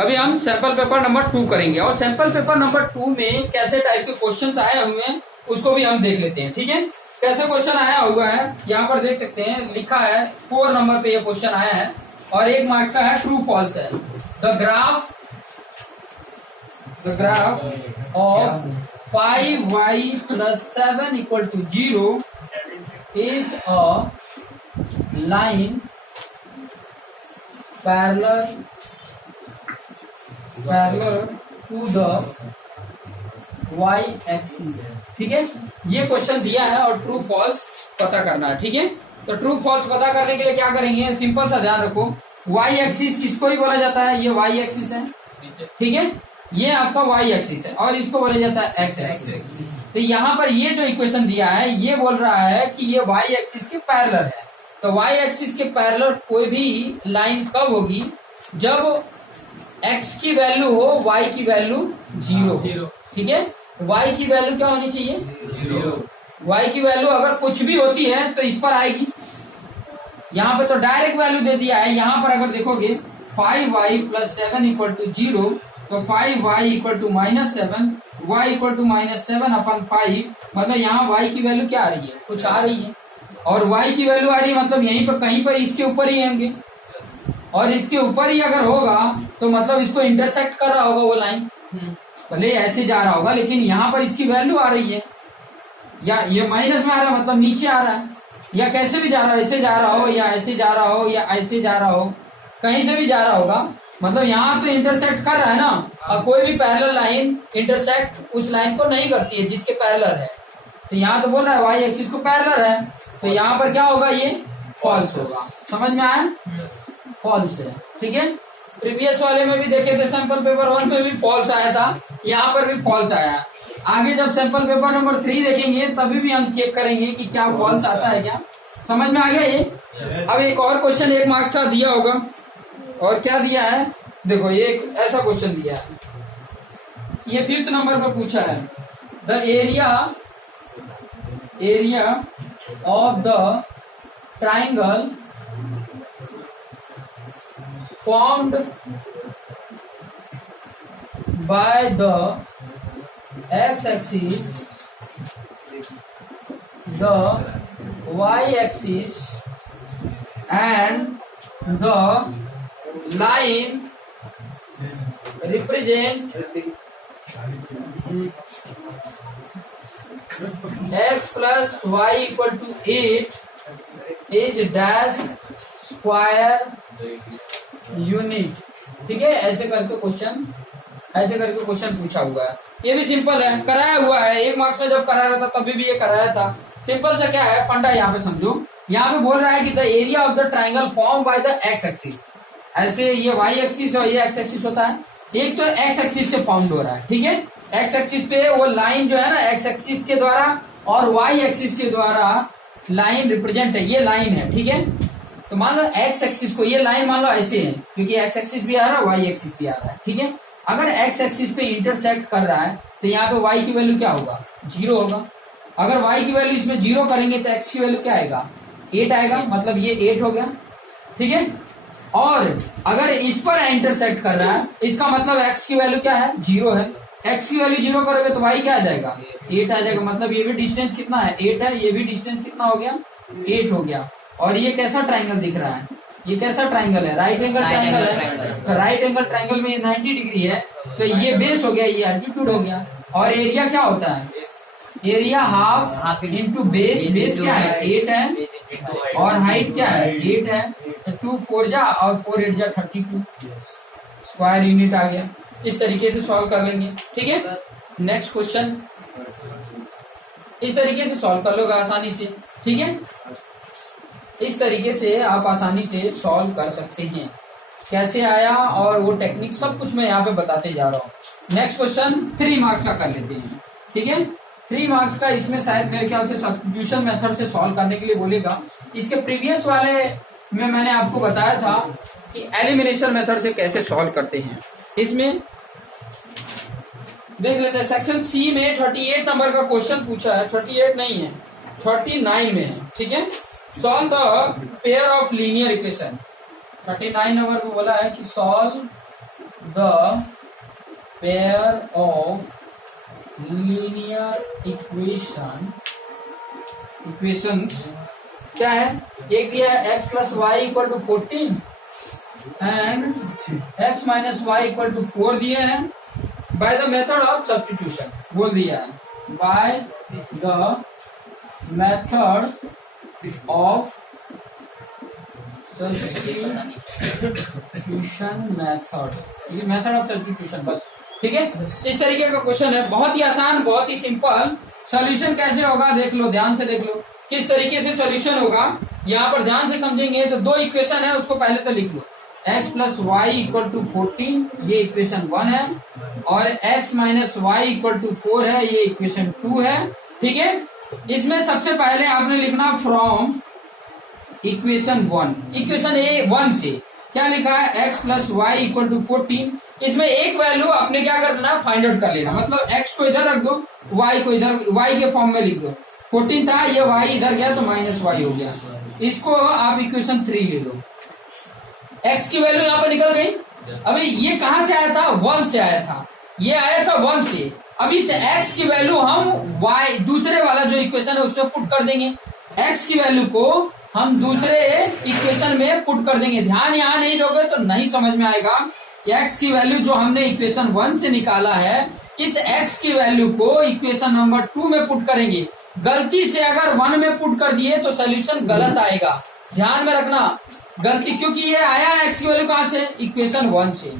अभी हम sample paper number 2 करेंगे और सैंपल पेपर नंबर 2 में कैसे टाइप के क्वेश्चंस आए हुए हैं उसको भी हम देख लेते हैं। ठीक है, कैसे क्वेश्चन आया हुआ है यहाँ पर देख सकते हैं, लिखा है 4 नंबर पे ये क्वेश्चन आया है और 1 मार्क्स का है, ट्रू फॉल्स है। The graph of 5y + 7 = 0 is a line parallel to the y axis। ठीक है, ये क्वेश्चन दिया है और ट्रू फॉल्स पता करना है। ठीक है, तो ट्रू फॉल्स पता करने के लिए क्या करेंगे, सिंपल सा ध्यान रखो, y एक्सिस किसको ही बोला जाता है, ये y एक्सिस है। ठीक है, ये आपका y एक्सिस है और इसको बोला जाता है x एक्सिस। तो यहाँ पर ये जो इक्वेशन दिया है ये बोल रहा है कि ये y एक्सिस के पैरेलल है। तो y एक्सिस के पैरेलल कोई भी लाइन कब होगी, जब x की वैल्यू हो y की वैल्यू 0। ठीक है, y की वैल्यू क्या होनी चाहिए, 0। y की वैल्यू अगर कुछ भी होती है तो इस पर आएगी। यहाँ पे तो डायरेक्ट वैल्यू दे दिया है, यहाँ पर अगर देखोगे 5y + 7 = 0, तो 5y = -7, y = -7/5, मतलब यहाँ y की वैल्यू क्या आ रही है, कुछ आ रही है और y की वैल्यू आ रही है, मतलब यहीं पर कहीं पर इसके ऊपर ही होंगे और इसके ऊपर ही अगर होगा तो मतलब इसको इंटरसेक्ट कर रहा होगा वो लाइन, भले ऐसे जा रहा होगा लेकिन यहाँ पर इसकी वैल्यू आ रही है, या ये माइनस में आ रहा है मतलब नीचे आ रहा है, या कैसे भी जा रहा है, ऐसे जा रहा हो या ऐसे जा रहा हो या ऐसे जा रहा हो, कहीं से भी जा रहा होगा, मतलब यहाँ तो इंटरसेक्ट कर रहा है ना। और कोई भी पैरेलल लाइन इंटरसेक्ट उस लाइन को नहीं करती है जिसके पैरेलल है, तो यहाँ तो बोल रहा है वाई एक्सिस को पैरेलल है, तो यहाँ पर क्या होगा, ये फॉल्स होगा। समझ में आया, फॉल्स है। ठीक है, प्रीवियस वाले में भी देखे थे, सैंपल पेपर 1 में भी फॉल्स आया था, यहाँ पर भी फॉल्स आया। आगे जब सैंपल पेपर नंबर 3 देखेंगे तभी भी हम चेक करेंगे कि क्या फॉल्स आता है क्या। समझ में आ गया ये। अब एक और क्वेश्चन 1 मार्क्स का दिया होगा, और क्या दिया है देखो, ये एक ऐसा क्वेश्चन दिया है, ये 5th नंबर पर पूछा है, the area of the triangle formed by the x-axis, the y-axis and the line represent x plus y = 8 is dash square unit. ठीक है, ऐसे करके क्वेश्चन पूछा हुआ है। ये भी सिंपल है, कराया हुआ है 1 मार्क्स में, जब करा रहा था तभी भी ये कराया था। सिंपल सा क्या है फंडा, यहाँ पे समझो, यहाँ पे बोल रहा है कि the area of the triangle form by the x axis. ऐसे ये वाई एक्सिस और ये एक्स एक्सिस होता है, एक तो एक्स एक्सिस से फॉर्म हो रहा है। ठीक है, एक्स एक्सिस पे वो लाइन जो है ना, एक्स एक्सिस के द्वारा और वाई एक्सिस के द्वारा लाइन रिप्रेजेंट है, ये लाइन है। ठीक है, तो मान लो एक्स एक्सिस को, ये लाइन मान लो ऐसे है, क्योंकि एक्स एक्सिस भी आ रहा है वाई एक्सिस भी आ रहा है। ठीक है, अगर एक्स एक्सिस पे इंटरसेक्ट कर रहा है तो यहाँ पे वाई की वैल्यू क्या होगा, 0 होगा। अगर वाई की वैल्यू इसमें 0 करेंगे तो एक्स की वैल्यू क्या आएगा, 8 आएगा, मतलब ये 8 हो गया। ठीक है, और अगर इस पर इंटरसेक्ट कर रहा है इसका मतलब एक्स की वैल्यू क्या है, 0 है। एक्स की वैल्यू 0 करोगे तो वाई क्या आ जाएगा, 8 आ जाएगा, मतलब ये भी डिस्टेंस कितना है, 8 है, ये भी डिस्टेंस कितना हो गया, 8 हो गया। और ये कैसा ट्राइंगल दिख रहा है, ये कैसा ट्राइंगल है, राइट एंगल ट्राइंगल है। तो राइट एंगल ट्राइंगल में 90 डिग्री है, तो ये बेस हो गया, ये एल्टीट्यूड हो गया। और एरिया क्या होता है, area half into base, base क्या है 8 है, और हाइट क्या है 8 है, 2 4 जा और 4 8 जा 32 स्क्वायर यूनिट आ गया। इस तरीके से सॉल्व कर लेंगे। ठीक है, नेक्स्ट क्वेश्चन इस तरीके से सॉल्व कर लोगे आसानी से। ठीक है, इस तरीके से आप आसानी से सॉल्व कर सकते हैं। कैसे आया और वो टेक्निक सब कुछ मैं यहाँ पे बताते जा रहा हूँ। नेक्स्ट क्वेश्चन 3 मार्क्स का कर लेते हैं। ठीक है, 3 मार्क्स का, इसमें शायद मेरे ख्याल से सब्स्टिट्यूशन मेथड से सॉल्व करने के लिए बोलेगा। इसके प्रीवियस वाले में मैंने आपको बताया था कि एलिमिनेशन मेथड से कैसे सॉल्व करते हैं। इसमें देख लेते हैं, सेक्शन सी में 38 नंबर का क्वेश्चन पूछा है, 38 नहीं है 39 में है। ठीक है, solve the pair of linear equation. 39 number को बोला है कि solve the pair of linear equations क्या है, एक दिया है x plus Y equal to 14 and x minus Y equal to 4 दिए हैं by the method of substitution, बोल दिया है by the method of substitution method of substitution बस, ठीक है। इस तरीके का क्वेश्चन है, बहुत ही आसान, बहुत ही सिंपल। सॉल्यूशन कैसे होगा देख लो, ध्यान से देख लो किस तरीके से सॉल्यूशन होगा। यहाँ पर ध्यान से समझेंगे तो दो इक्वेशन है, उसको पहले तो लिख लो। x plus Y equal to 14 ये इक्वेशन 1 है, और x minus Y equal to 4 है, ये इक्वेशन 2 है, ठीक है। इसमें सबसे पहले आपने लिखना फ्रॉम इक्वेशन 1, इक्वेशन ए 1 से क्या लिखा है, x plus Y equal to 14। इसमें एक वैल्यू आपने क्या कर देना, फाइंड आउट कर लेना, मतलब x को इधर रख दो, y को इधर y के फॉर्म में लिख दो। 14 था, ये y इधर गया तो माइनस वाई हो गया, इसको आप इक्वेशन 3 ले लो। x की वैल्यू यहाँ पर निकल गई। अभी ये कहां से आया था, 1 से आया था, ये आया था 1 से। अभी से x की वैल्यू हम y दूसरे वाला जो इक्वेशन है उसमें पुट कर देंगे, x की वैल्यू को हम दूसरे इक्वेशन में पुट कर देंगे। ध्यान यहाँ नहीं दोगे तो नहीं समझ में आएगा। x की वैल्यू जो हमने इक्वेशन 1 से निकाला है, इस x की वैल्यू को इक्वेशन नंबर 2 में पुट करेंगे। गलती से अगर 1 में पुट कर दिए तो सोल्यूशन गलत आएगा, ध्यान में रखना। गलती, क्योंकि ये आया x की वैल्यू कहां से, इक्वेशन 1 से,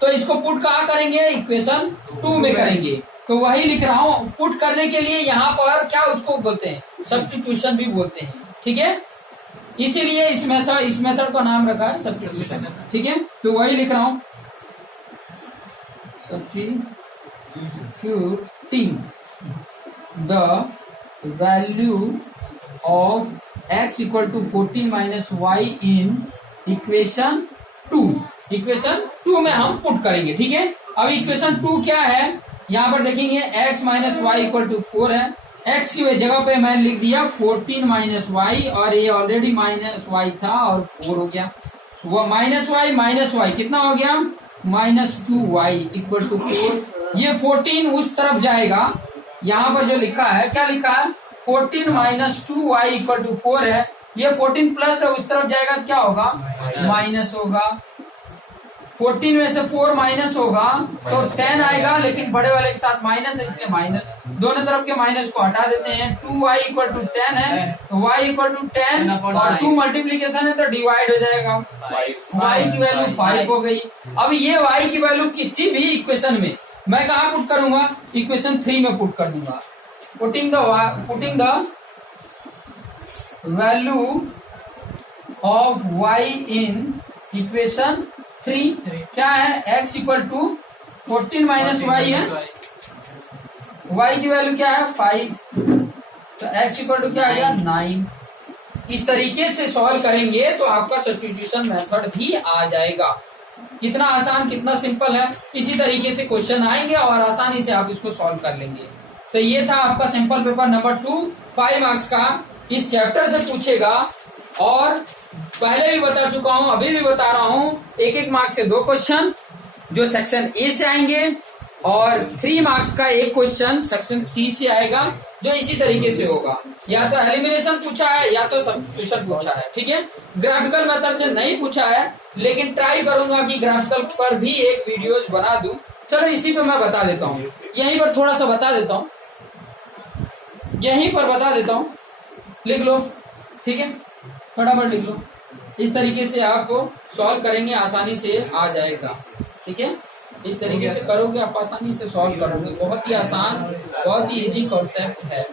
तो इसको पुट कहाँ करेंगे, इक्वेशन 2 में करेंगे। तो वही लिख रहा हूं, पुट करने के लिए यहाँ पर क्या उसको बोलते हैं, सब्स्टिट्यूशन भी बोलते हैं, ठीक है। इसीलिए इस मेथड का नाम रखा है सब्स्टिट्यूशन, ठीक है। तो वही लिख रहा हूं, substituting the value of x equal to 14 minus y in equation 2, equation 2 में हम पुट करेंगे, ठीक है। अब इक्वेशन 2 क्या है, यहाँ पर देखेंगे x minus Y equal to 4 है, x की जगह पे मैंने लिख दिया 14 माइनस वाई, और ये ऑलरेडी माइनस वाई था और 4 हो गया, वो माइनस वाई कितना हो गया, -2y इक्वल टू 4। ये 14 उस तरफ जाएगा, यहाँ पर जो लिखा है, क्या लिखा है, 14 माइनस 2y इक्वल टू 4 है, ये 14 प्लस है, उस तरफ जाएगा, क्या होगा, माइनस होगा। 14 में से 4 माइनस होगा तो 10 आएगा, लेकिन बड़े वाले के साथ माइनस है, इसलिए माइनस, दोनों तरफ के माइनस को हटा देते हैं। 2y इक्वल टू 10 है, तो y इक्वल टू 10 और 2 मल्टीप्लीकेशन है तो डिवाइड हो जाएगा, y की वैल्यू 5 हो गई। अब ये y की वैल्यू किसी भी इक्वेशन में मैं कहा पुट करूंगा, इक्वेशन 3 में पुट कर दूंगा। Putting the value of y in equation 3 क्या है, x equal to 14 minus Y है, y की वैल्यू क्या है 5, तो x इक्वल टू क्या आ गया 9। इस तरीके से सॉल्व करेंगे तो आपका सब्स्टिट्यूशन मेथड भी आ जाएगा। कितना आसान, कितना सिंपल है। इसी तरीके से क्वेश्चन आएंगे और आसानी से आप इसको सॉल्व कर लेंगे। तो ये था आपका सिंपल पेपर नंबर 2, 5 मार्क्स का। इस चैप्टर से पूछेगा, और पहले भी बता चुका हूं, अभी भी बता रहा हूं, 1-1 मार्क्स से 2 क्वेश्चन जो सेक्शन ए से आएंगे, और 3 मार्क्स का एक क्वेश्चन सेक्शन सी से आएगा, जो इसी तरीके से होगा। या तो एलिमिनेशन पूछा है या तो सब्स्टिट्यूशन पूछा है, ठीक है। ग्राफिकल मेथड से नहीं पूछा है, लेकिन ट्राई करूंगा कि ग्राफिकल पर भी एक वीडियोज बना दूं। चलो इसी पे मैं बता देता हूँ, यहीं पर थोड़ा सा बता देता हूँ, यहीं पर बता देता हूँ, लिख लो, ठीक है, फटाफट लिख लो। इस तरीके से आपको सॉल्व करेंगे, आसानी से आ जाएगा, ठीक है। इस तरीके से करोगे आप आसानी से सॉल्व करोगे, बहुत ही आसान, बहुत ही इजी कॉन्सेप्ट है।